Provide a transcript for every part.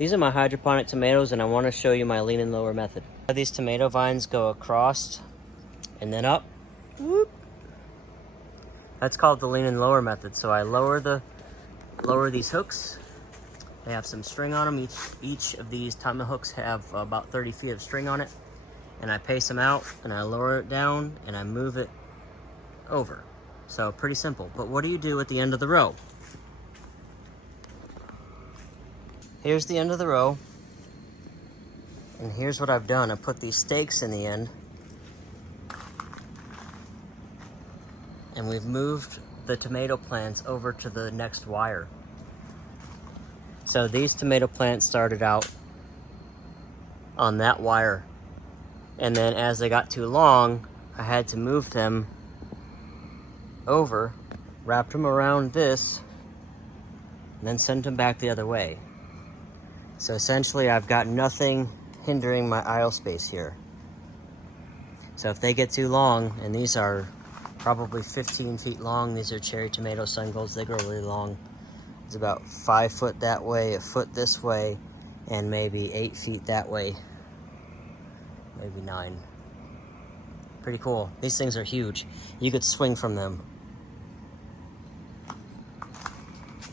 These are my hydroponic tomatoes, and I want to show you my lean and lower method. These tomato vines go across and then up. Whoop. That's called the lean and lower method. So I lower these hooks. They have some string on them. Each of these tomahawk hooks have about 30 feet of string on it. And I pace them out, and I lower it down, and I move it over. So pretty simple. But what do you do at the end of the row? Here's the end of the row. And here's what I've done. I put these stakes in the end. And we've moved the tomato plants over to the next wire. So these tomato plants started out on that wire. And then as they got too long, I had to move them over, wrapped them around this, and then sent them back the other way. So essentially I've got nothing hindering my aisle space here. So if they get too long, and these are probably 15 feet long, these are cherry tomato sun golds, they grow really long. It's about 5 foot that way, a foot this way, and maybe 8 feet that way. Maybe 9. Pretty cool. These things are huge. You could swing from them.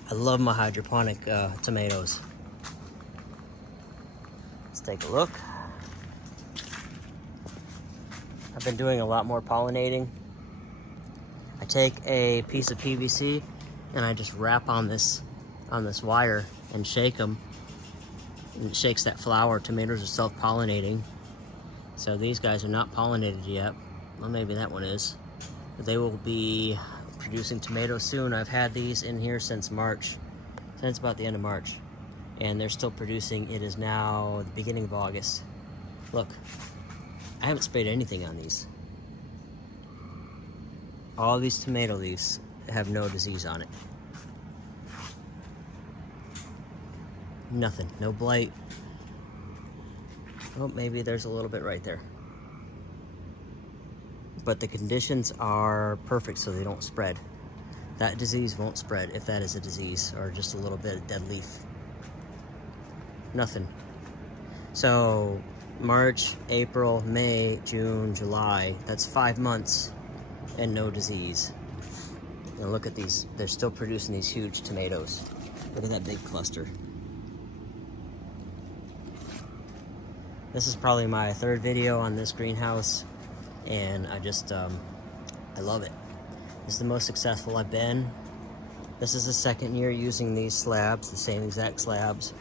I love my hydroponic tomatoes. Let's take a look. I've been doing a lot more pollinating. I take a piece of PVC and I just wrap on this wire and shake them. And it shakes that flower. Tomatoes are self-pollinating. So these guys are not pollinated yet. Well, maybe that one is. But they will be producing tomatoes soon. I've had these in here since March, since about the end of March. And they're still producing. It is now the beginning of August. Look, I haven't sprayed anything on these. All these tomato leaves have no disease on it. Nothing, no blight. Oh, maybe there's a little bit right there. But the conditions are perfect so they don't spread. That disease won't spread if that is a disease or just a little bit of dead leaf. Nothing. So March, April, May, June, July, that's 5 months and no disease. And look at these, they're still producing these huge tomatoes. Look at that big cluster. This is probably my 3rd video on this greenhouse, and I just, I love it. This is the most successful I've been. This is the 2nd year using these slabs, the same exact slabs.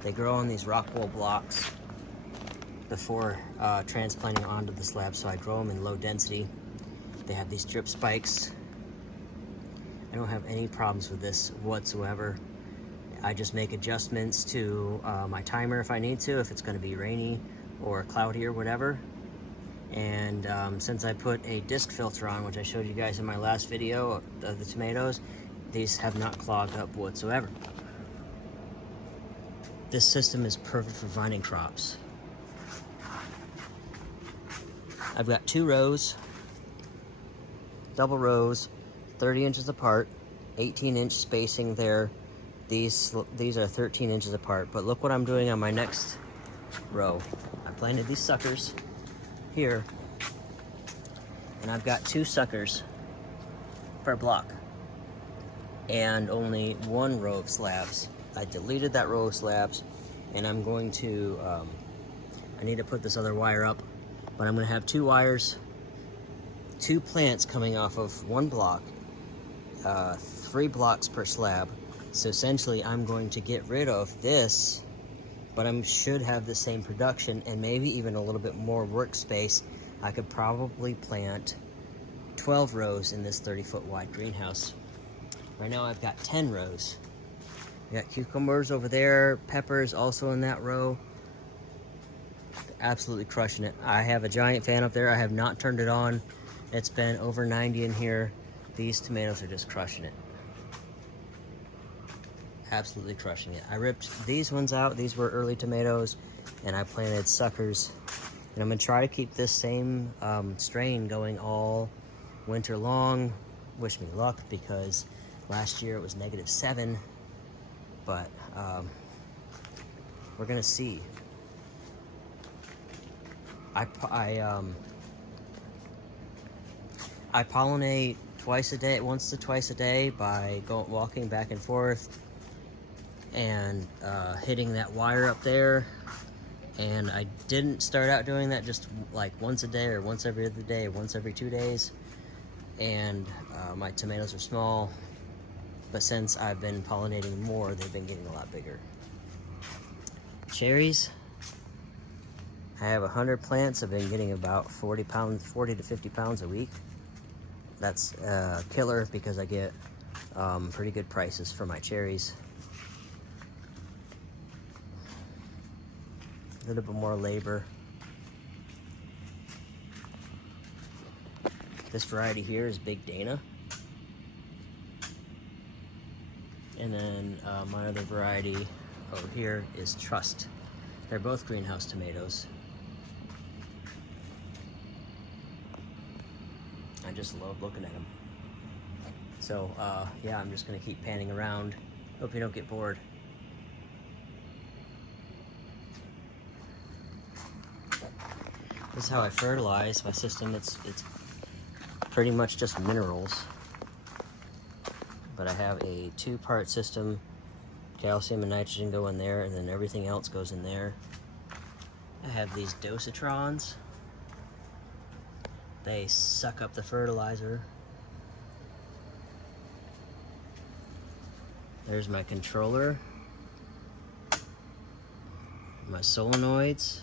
They grow on these rock wool blocks before transplanting onto the slab, so I grow them in low density. They have these drip spikes. I don't have any problems with this whatsoever. I just make adjustments to my timer if I need to, if it's going to be rainy or cloudy or whatever. And since I put a disc filter on, which I showed you guys in my last video of the tomatoes, these have not clogged up whatsoever. This system is perfect for vining crops. I've got 2 rows, double rows, 30 inches apart, 18-inch spacing there. These are 13 inches apart, but look what I'm doing on my next row. I planted these suckers here, and I've got 2 suckers per block, and only 1 row of slabs. I deleted that row of slabs, and I'm going to, I need to put this other wire up, but I'm gonna have 2 wires, 2 plants coming off of 1 block, 3 blocks per slab. So essentially I'm going to get rid of this, but I should have the same production and maybe even a little bit more workspace. I could probably plant 12 rows in this 30-foot wide greenhouse. Right now I've got 10 rows. I got cucumbers over there, peppers also in that row. Absolutely crushing it. I have a giant fan up there. I have not turned it on. It's been over 90 in here. These tomatoes are just crushing it. Absolutely crushing it. I ripped these ones out. These were early tomatoes, and I planted suckers. And I'm gonna try to keep this same strain going all winter long. Wish me luck, because last year it was -7 but we're gonna see. I pollinate once to twice a day by walking back and forth and hitting that wire up there. And I didn't start out doing that just like once a day or once every other day or once every 2 days. And my tomatoes are small, but since I've been pollinating more, they've been getting a lot bigger. Cherries, I have 100 plants. I've been getting about 40 to 50 pounds a week. That's killer because I get pretty good prices for my cherries. A little bit more labor. This variety here is Big Dana. And then my other variety over here is Trust. They're both greenhouse tomatoes. I just love looking at them. So yeah, I'm just gonna keep panning around. Hope you don't get bored. This is how I fertilize my system. It's pretty much just minerals. But I have a 2-part system. Calcium and nitrogen go in there, and then everything else goes in there. I have these dosatrons. They suck up the fertilizer. There's my controller. My solenoids.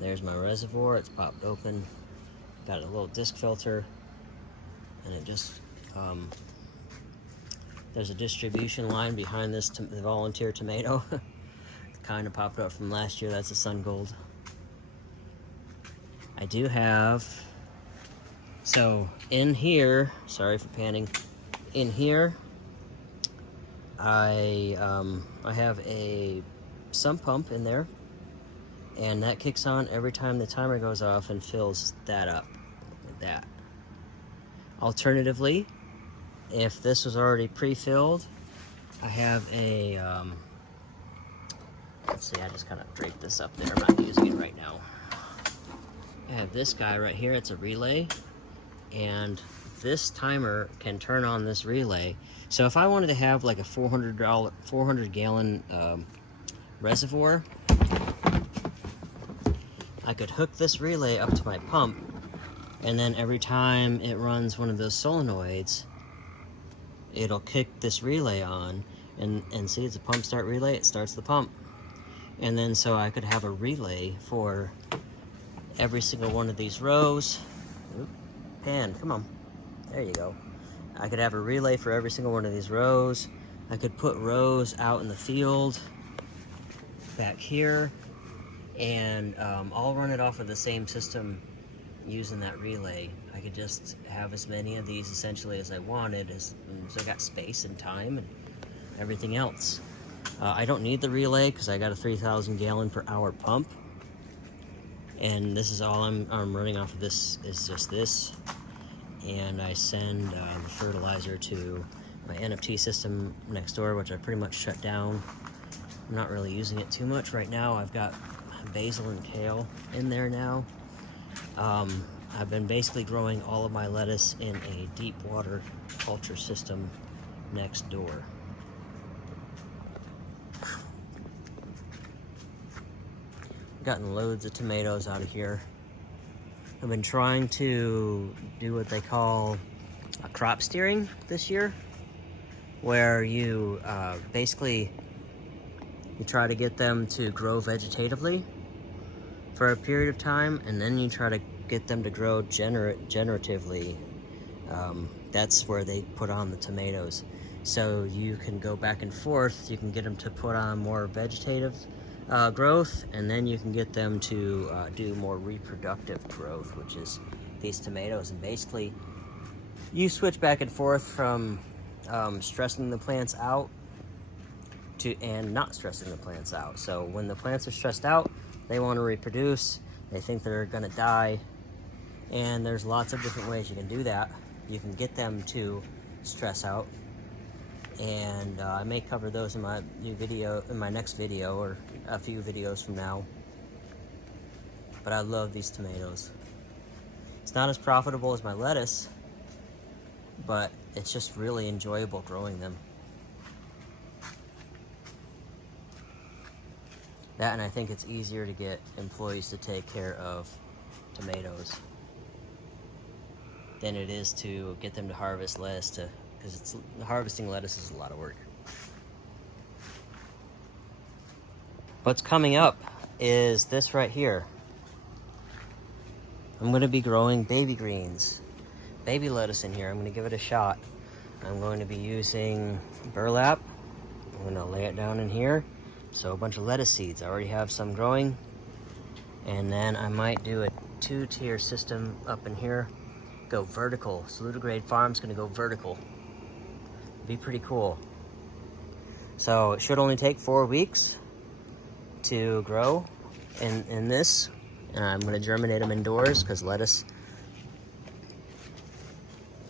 There's my reservoir. It's popped open. Got a little disc filter. And it just, there's a distribution line behind this the volunteer tomato. Kind of popped up from last year. That's a sun gold. I do have, so in here, sorry for panning, in here, I have a sump pump in there, and that kicks on every time the timer goes off and fills that up like that. Alternatively, if this was already pre-filled, I have a, let's see, I just kind of draped this up there. I'm not using it right now. I have this guy right here. It's a relay, and this timer can turn on this relay. So if I wanted to have like a 400 gallon reservoir, I could hook this relay up to my pump, and then every time it runs one of those solenoids, it'll kick this relay on, and see, it's a pump start relay. It starts the pump. And then so I could have a relay for every single one of these rows. Oop, pan, come on. There you go. I could have a relay for every single one of these rows. I could put rows out in the field back here, and I'll run it off of the same system using that relay. I could just have as many of these essentially as I wanted, so I got space and time and everything else. I don't need the relay because I got a 3,000 gallon per hour pump, and this is all I'm running off of. This is just this, and I send the fertilizer to my NFT system next door, which I pretty much shut down. I'm not really using it too much right now. I've got basil and kale in there now. I've been basically growing all of my lettuce in a deep water culture system next door. Gotten loads of tomatoes out of here. I've been trying to do what they call a crop steering this year, where you basically you try to get them to grow vegetatively for a period of time, and then you try to get them to grow generatively. That's where they put on the tomatoes. So you can go back and forth. You can get them to put on more vegetative growth, and then you can get them to do more reproductive growth, which is these tomatoes. And basically you switch back and forth from stressing the plants out and not stressing the plants out. So when the plants are stressed out, they want to reproduce, they think they're gonna die, and there's lots of different ways you can do that. You can get them to stress out and I may cover those in my next video, or a few videos from now. But I love these tomatoes. It's not as profitable as my lettuce, but it's just really enjoyable growing them. That, and I think it's easier to get employees to take care of tomatoes than it is to get them to harvest lettuce, because harvesting lettuce is a lot of work. What's coming up is this right here. I'm going to be growing baby greens, baby lettuce in here. I'm going to give it a shot. I'm going to be using burlap. I'm going to lay it down in here. So a bunch of lettuce seeds. I already have some growing. And then I might do a 2-tier system up in here. Go vertical. Saludigrade Farm's going to go vertical. Be pretty cool. So it should only take 4 weeks to grow in this. And I'm going to germinate them indoors because lettuce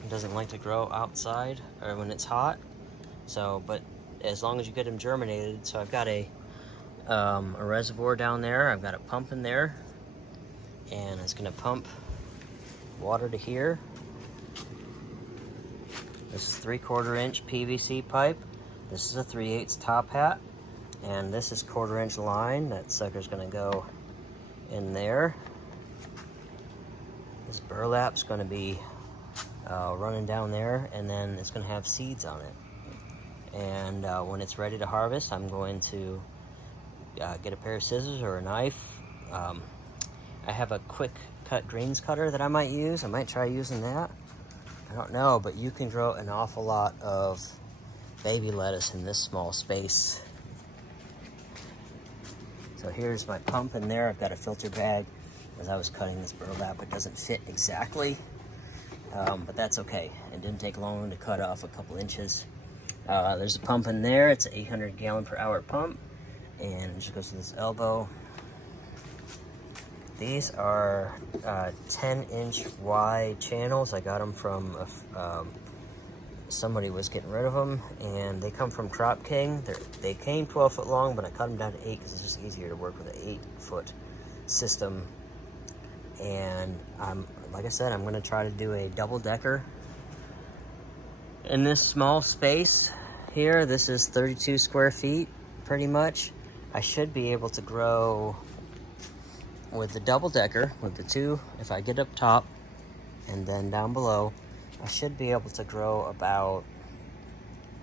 doesn't like to grow outside or when it's hot. So, but as long as you get them germinated. So I've got a reservoir down there. I've got a pump in there, and it's going to pump water to here. This is 3/4 inch PVC pipe. This is a 3/8 top hat, and this is 1/4 inch line. That sucker's going to go in there. This burlap's going to be running down there, and then it's going to have seeds on it. And when it's ready to harvest, I'm going to get a pair of scissors or a knife. I have a quick cut greens cutter that I might use. I might try using that. I don't know, but you can grow an awful lot of baby lettuce in this small space. So here's my pump in there. I've got a filter bag. As I was cutting this burlap, it doesn't fit exactly, but that's okay. It didn't take long to cut off a couple inches. There's a pump in there. It's an 800 gallon per hour pump, and it just goes to this elbow. These are 10-inch wide channels. I got them from somebody was getting rid of them, and they come from Crop King. They came 12 foot long, but I cut them down to 8 because it's just easier to work with an 8-foot system. And like I said, I'm going to try to do a double-decker in this small space here. This is 32 square feet, pretty much. I should be able to grow with the double-decker, with the two, if I get up top and then down below, I should be able to grow about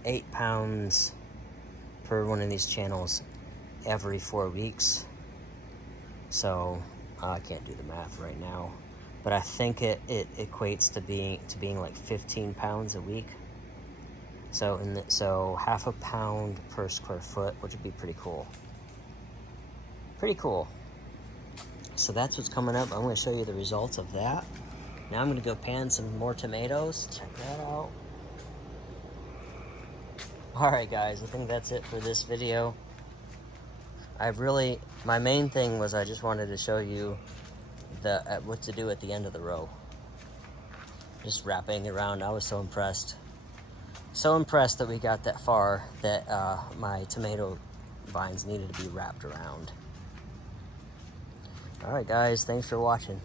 8 pounds per one of these channels every 4 weeks. So I can't do the math right now, but I think it equates to being like 15 pounds a week. So so half a pound per square foot, which would be pretty cool. Pretty cool. So that's what's coming up. I'm going to show you the results of that. Now I'm going to go pan some more tomatoes. Check that out. Alright guys, I think that's it for this video. My main thing was I just wanted to show you what to do at the end of the row. Just wrapping it around. I was so impressed. So impressed that we got that far, that my tomato vines needed to be wrapped around. Alright guys, thanks for watching.